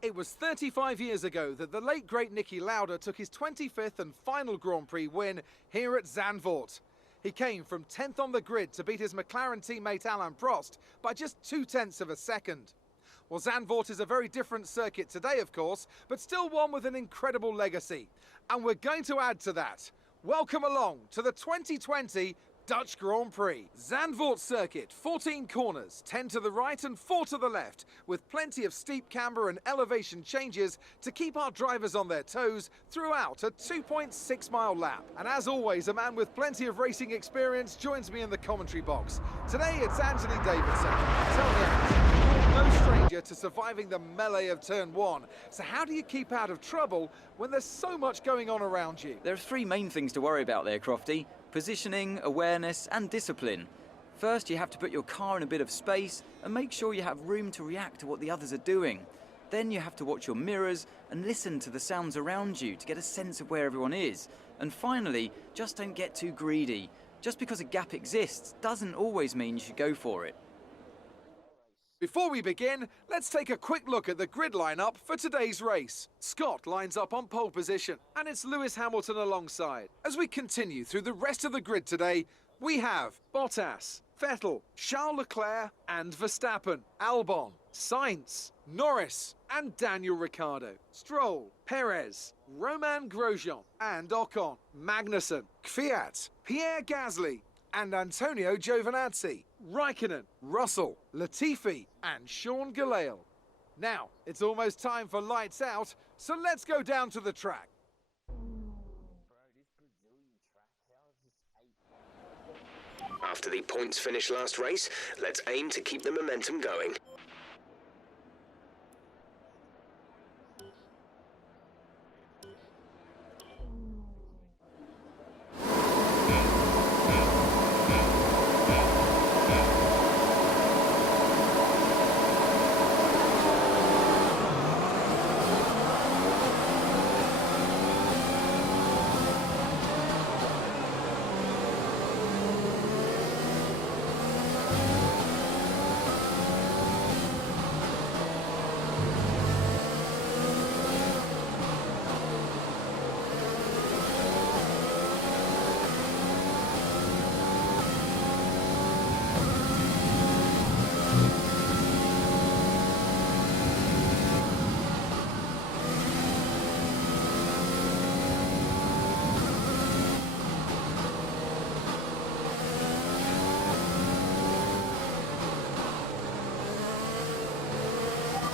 It was 35 years ago that the late great Niki Lauda took his 25th and final Grand Prix win here at Zandvoort. He came from 10th on the grid to beat his McLaren teammate Alain Prost by just 0.2 of a second. Well, Zandvoort is a very different circuit today, of course, but still one with an incredible legacy. And we're going to add to that. Welcome along to the 2020 Dutch Grand Prix. Zandvoort circuit, 14 corners, 10 to the right and 4 to the left, with plenty of steep camber and elevation changes to keep our drivers on their toes throughout a 2.6-mile lap. And as always, a man with plenty of racing experience joins me in the commentary box. Today it's Anthony Davidson. Tell me, Anthony, you're no stranger to surviving the melee of turn 1. So how do you keep out of trouble when there's so much going on around you? There are three main things to worry about there, Crofty. Positioning, awareness and discipline. First, you have to put your car in a bit of space and make sure you have room to react to what the others are doing. Then you have to watch your mirrors and listen to the sounds around you to get a sense of where everyone is. And finally, just don't get too greedy. Just because a gap exists doesn't always mean you should go for it. Before we begin, let's take a quick look at the grid lineup for today's race. Scott lines up on pole position, and it's Lewis Hamilton alongside. As we continue through the rest of the grid today, we have Bottas, Vettel, Charles Leclerc and Verstappen, Albon, Sainz, Norris and Daniel Ricciardo, Stroll, Perez, Romain Grosjean and Ocon, Magnussen, Kvyat, Pierre Gasly and Antonio Giovinazzi, Raikkonen, Russell, Latifi and Sean Gelael. Now, it's almost time for lights out, so let's go down to the track. After the points finish last race, let's aim to keep the momentum going.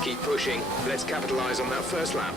Keep pushing. Let's capitalize on that first lap.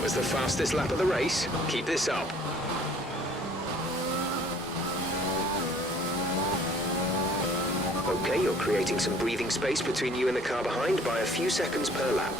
Was the fastest lap of the race. Keep this up. Okay, you're creating some breathing space between you and the car behind by a few seconds per lap.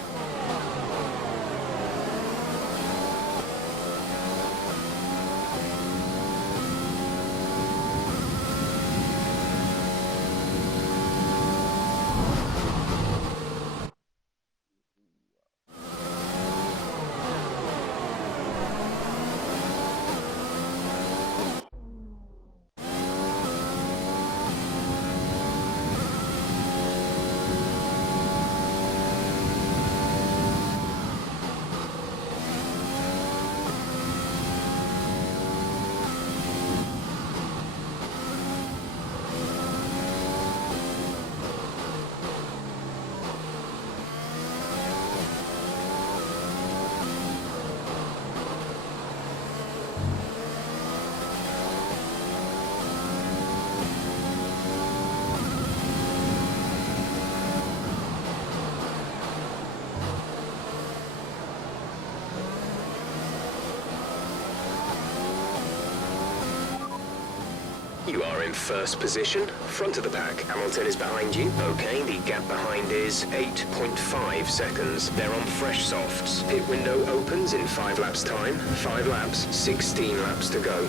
You are in first position, front of the pack. Hamilton is behind you. Okay, the gap behind is 8.5 seconds. They're on fresh softs. Pit window opens in 5 laps time. 5 laps, 16 laps to go.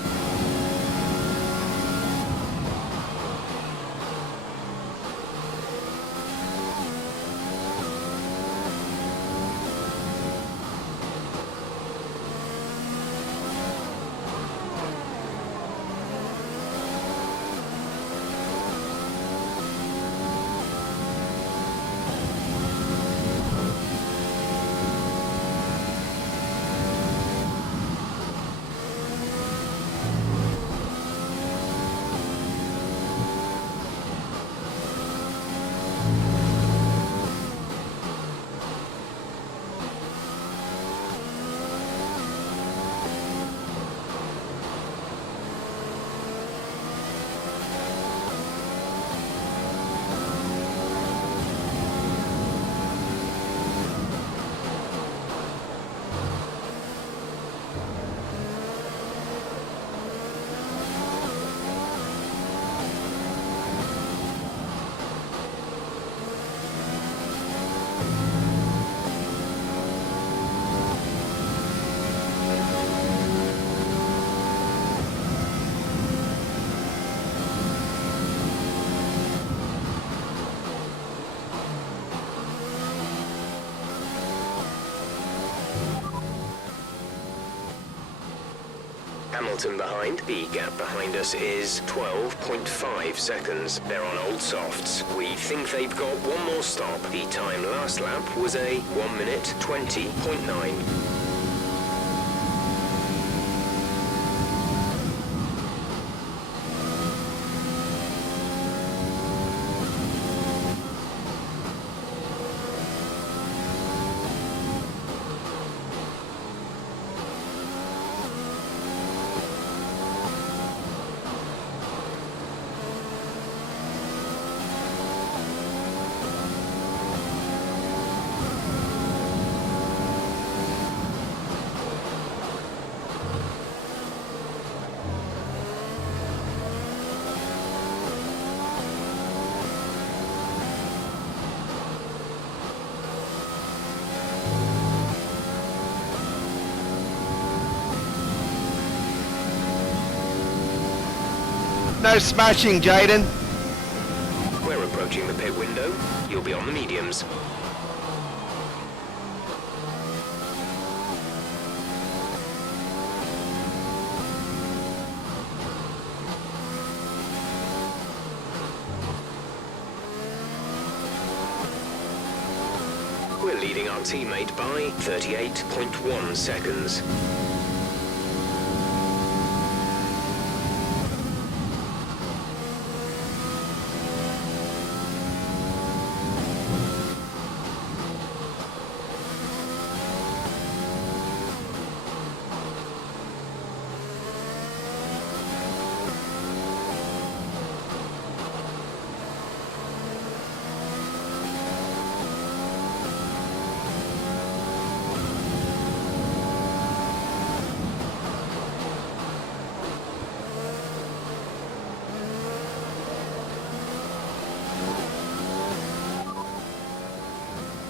Hamilton behind. The gap behind us is 12.5 seconds. They're on old softs. We think they've got one more stop. The time last lap was a 1 minute 20.9. No smashing, Jaden. We're approaching the pit window. You'll be on the mediums. We're leading our teammate by 38.1 seconds.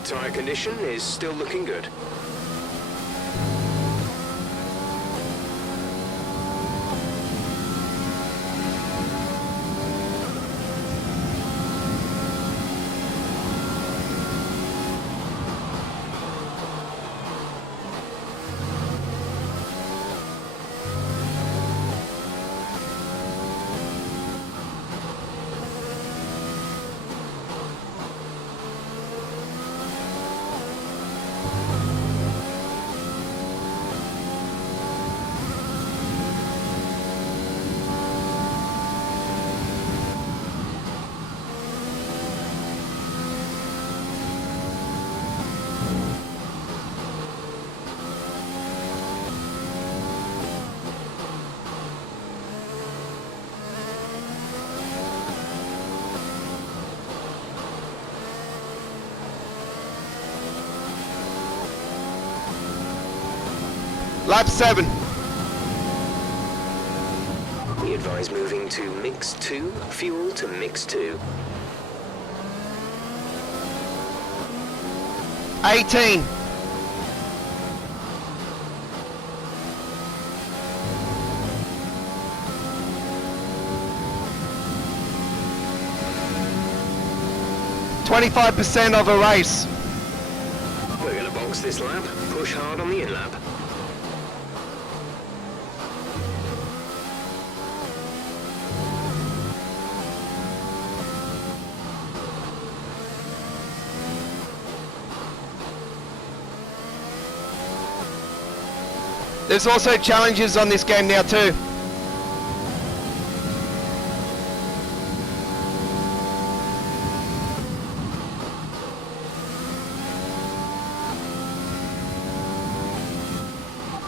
Tire condition is still looking good. Lap 7. We advise moving to mix 2, fuel to mix 2. 18. 25% of a race. We're going to box this lap, push hard on the in-lap. There's also challenges on this game now too.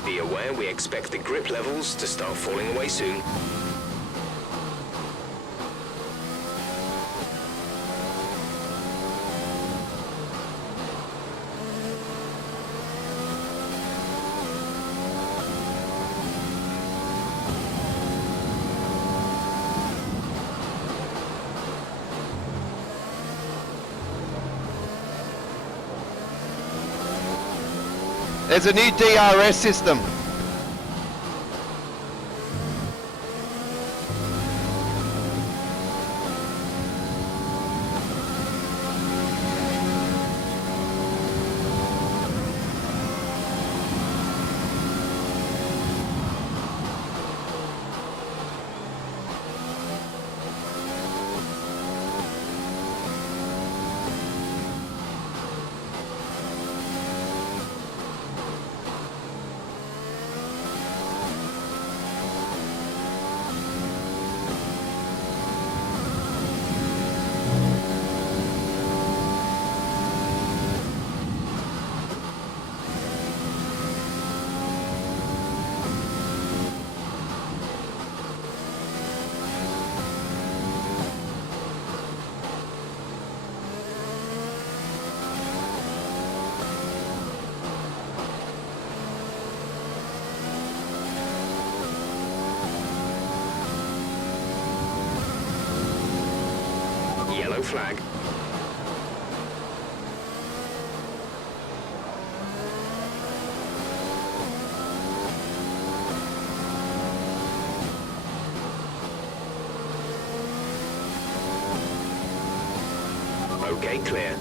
Be aware we expect the grip levels to start falling away soon. There's a new DRS system. Yellow flag. Okay, clear.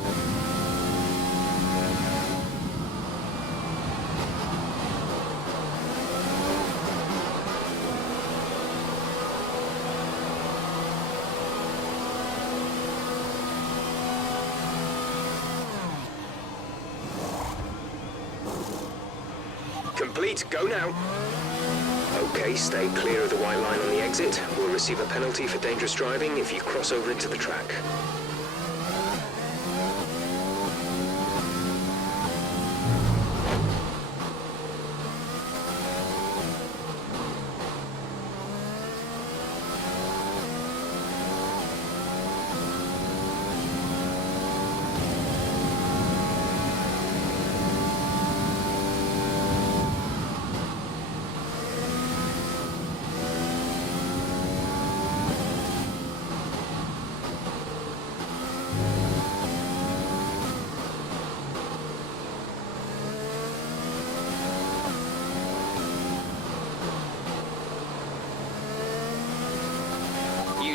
Complete, go now. Okay, stay clear of the white line on the exit. We'll receive a penalty for dangerous driving if you cross over into the track.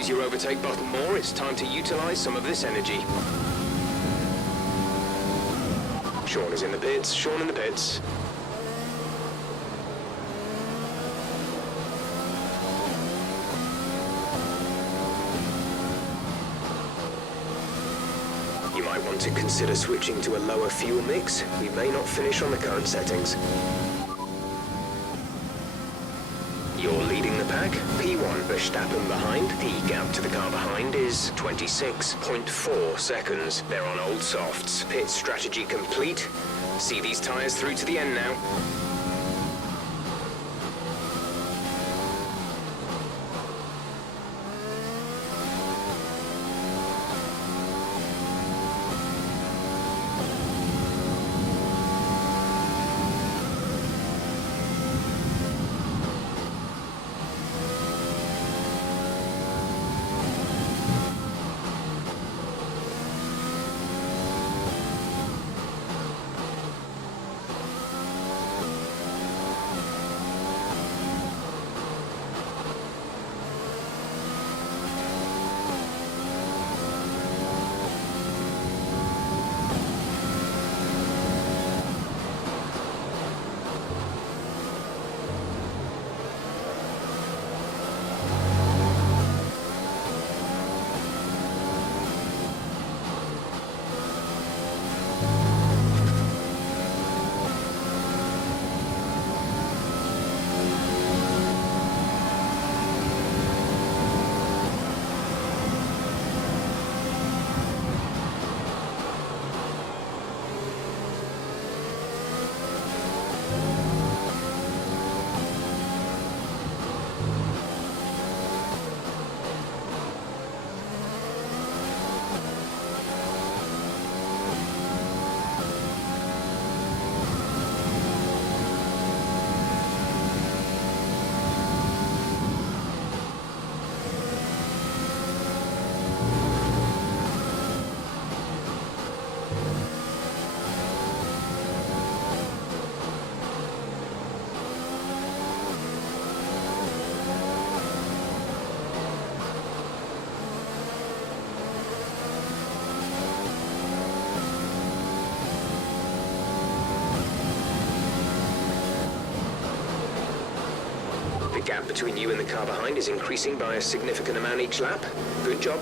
Use your overtake button more. It's time to utilize some of this energy. Sean is in the pits. Sean in the pits. You might want to consider switching to a lower fuel mix. We may not finish on the current settings. You're leading the pack. P1 Verstappen behind. The gap to the car behind is 26.4 seconds. They're on old softs. Pit strategy complete. See these tyres through to the end now. The gap between you and the car behind is increasing by a significant amount each lap. Good job.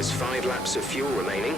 There's 5 laps of fuel remaining.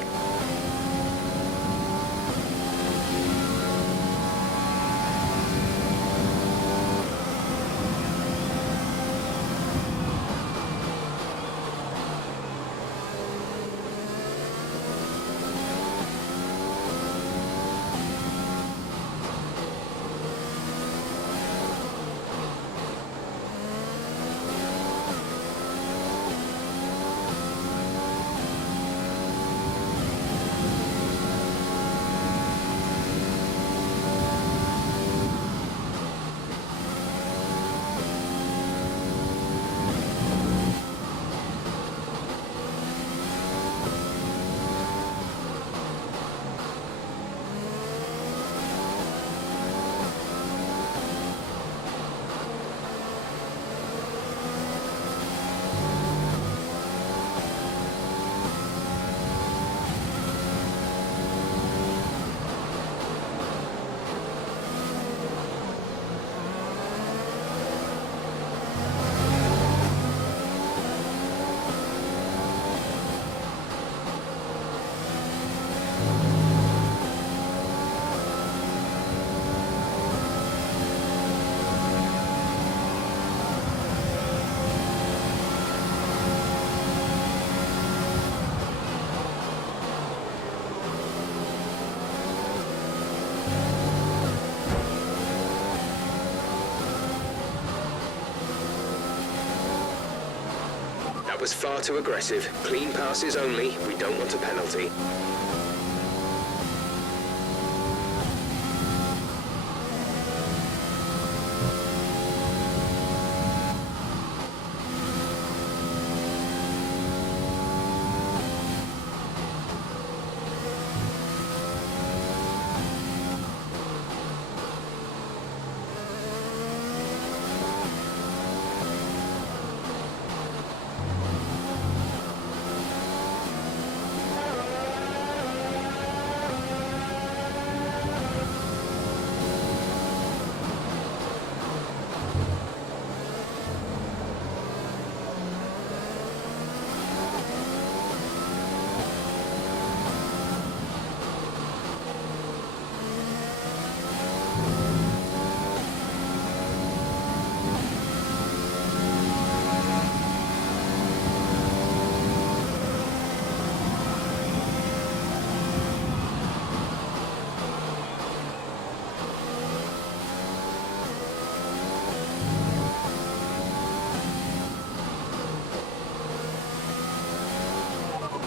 was far too aggressive. Clean passes only. We don't want a penalty.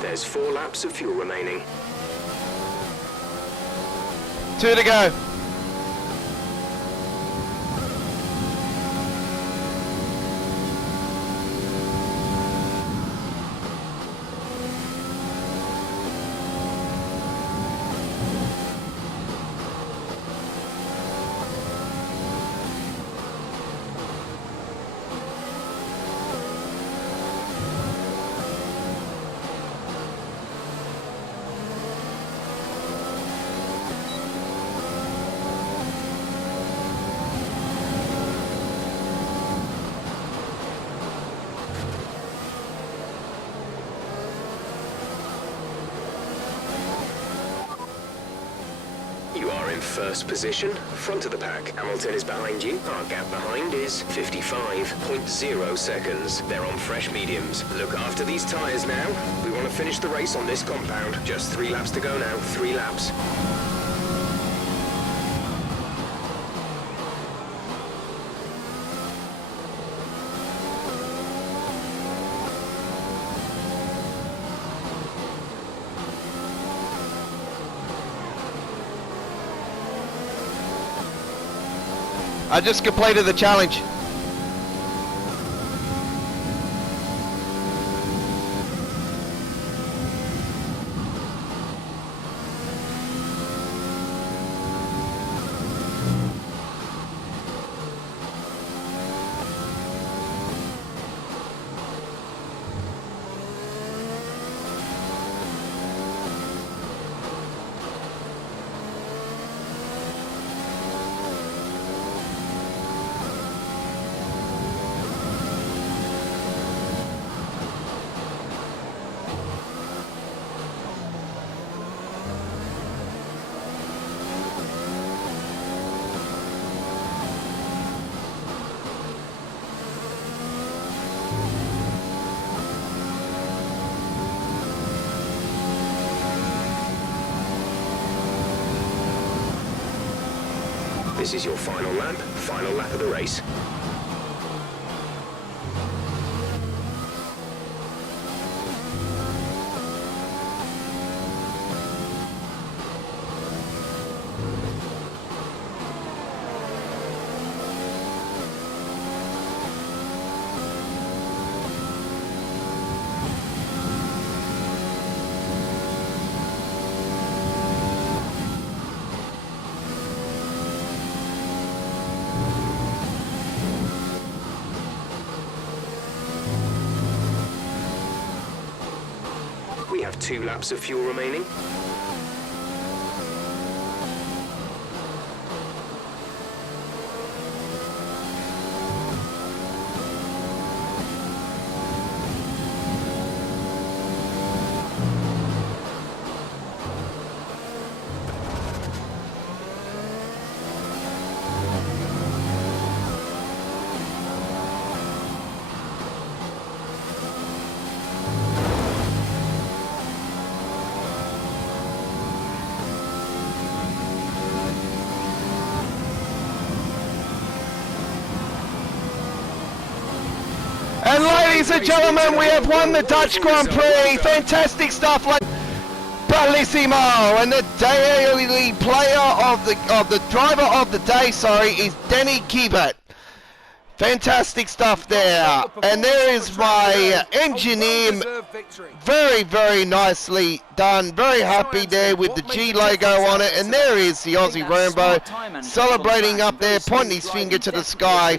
There's 4 laps of fuel remaining. 2 to go. You are in first position, front of the pack. Hamilton is behind you. Our gap behind is 55.0 seconds. They're on fresh mediums. Look after these tyres now. We want to finish the race on this compound. Just 3 laps to go now. 3 laps. I just completed the challenge. This is your final lap of the race. We have 2 laps of fuel remaining. ladies and gentlemen, we have won the Dutch Grand Prix. Fantastic stuff, like bellissimo, and the daily player of the driver of the day, sorry, is Danny Giebert. Fantastic stuff there, and there is my engineer. Very, very nicely done. Very happy there with the G logo on it, and there is the Aussie Rambo celebrating up there, pointing his finger to the sky,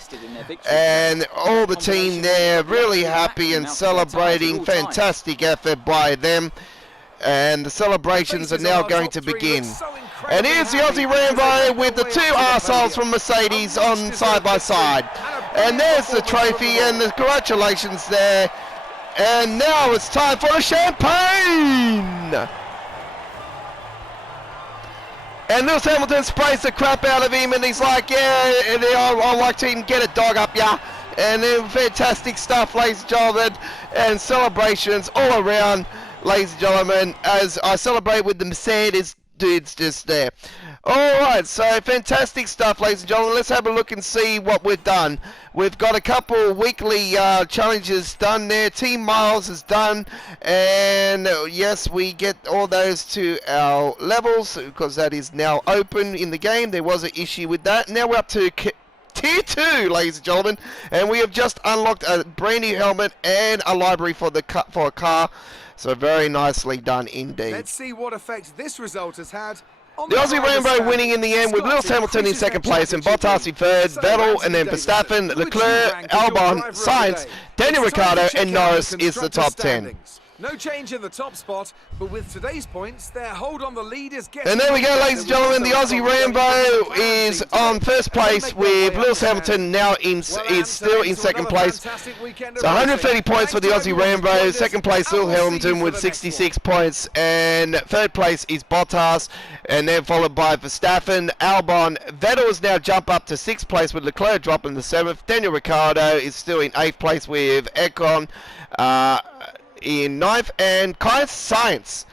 and all the team there really happy and celebrating. Fantastic effort by them, and the celebrations are now going to begin. And here's the Aussie Rambo with the two arseholes from Mercedes on side by side. And there's the trophy and the congratulations there. And now it's time for the champagne! And Lewis Hamilton sprays the crap out of him, and he's like, yeah, I'd like to even get a dog up ya. And then fantastic stuff, ladies and gentlemen, and celebrations all around, ladies and gentlemen, as I celebrate with the Mercedes dudes just there. Alright, so fantastic stuff, ladies and gentlemen. Let's have a look and see what we've done. We've got a couple weekly challenges done there. Team Miles is done, and yes, we get all those to our levels because that is now open in the game. There was an issue with that. Now we're up to Tier 2, ladies and gentlemen, and we have just unlocked a brand new helmet and a library for a car. So very nicely done indeed. Let's see what effect this result has had. The Aussie Rainbow winning in the end with Lewis Hamilton in second place and Bottas in third, Vettel and then Verstappen, Leclerc, Albon, Sainz, Daniel Ricciardo and Norris is the top 10. No change in the top spot, but with today's points, their hold on the lead is getting... And there we go, ladies and gentlemen, the Aussie Rambo is on first place with Lewis Hamilton now is still in second place. So 130 points for the Aussie Rambo, second place Lewis Hamilton with 66 points, and third place is Bottas, and then followed by Verstappen, Albon. Vettel has now jumped up to sixth place with Leclerc dropping the seventh. Daniel Ricciardo is still in eighth place with Econ in ninth, and Carlos Sainz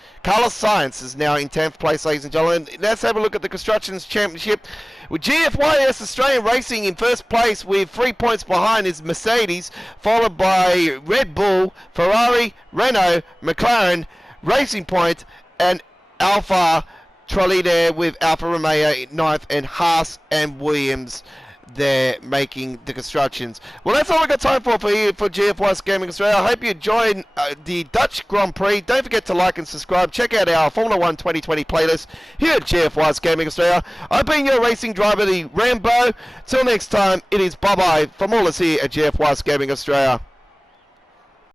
is now in 10th place, ladies and gentlemen. Let's have a look at the Constructors Championship with GFYS Australian Racing in first place with 3 points behind is Mercedes, followed by Red Bull, Ferrari, Renault, McLaren, Racing Point, and Alfa Trolley there with Alfa Romeo in 9th, and Haas and Williams there making the constructions. Well, that's all I got time for here for GFYS Gaming Australia. I hope you enjoyed the Dutch Grand Prix. Don't forget to like and subscribe. Check out our Formula 1 2020 playlist here at GFYS Gaming Australia. I've been your racing driver, the Rambo. Till next time, it is bye-bye from all us here at GFYS Gaming Australia.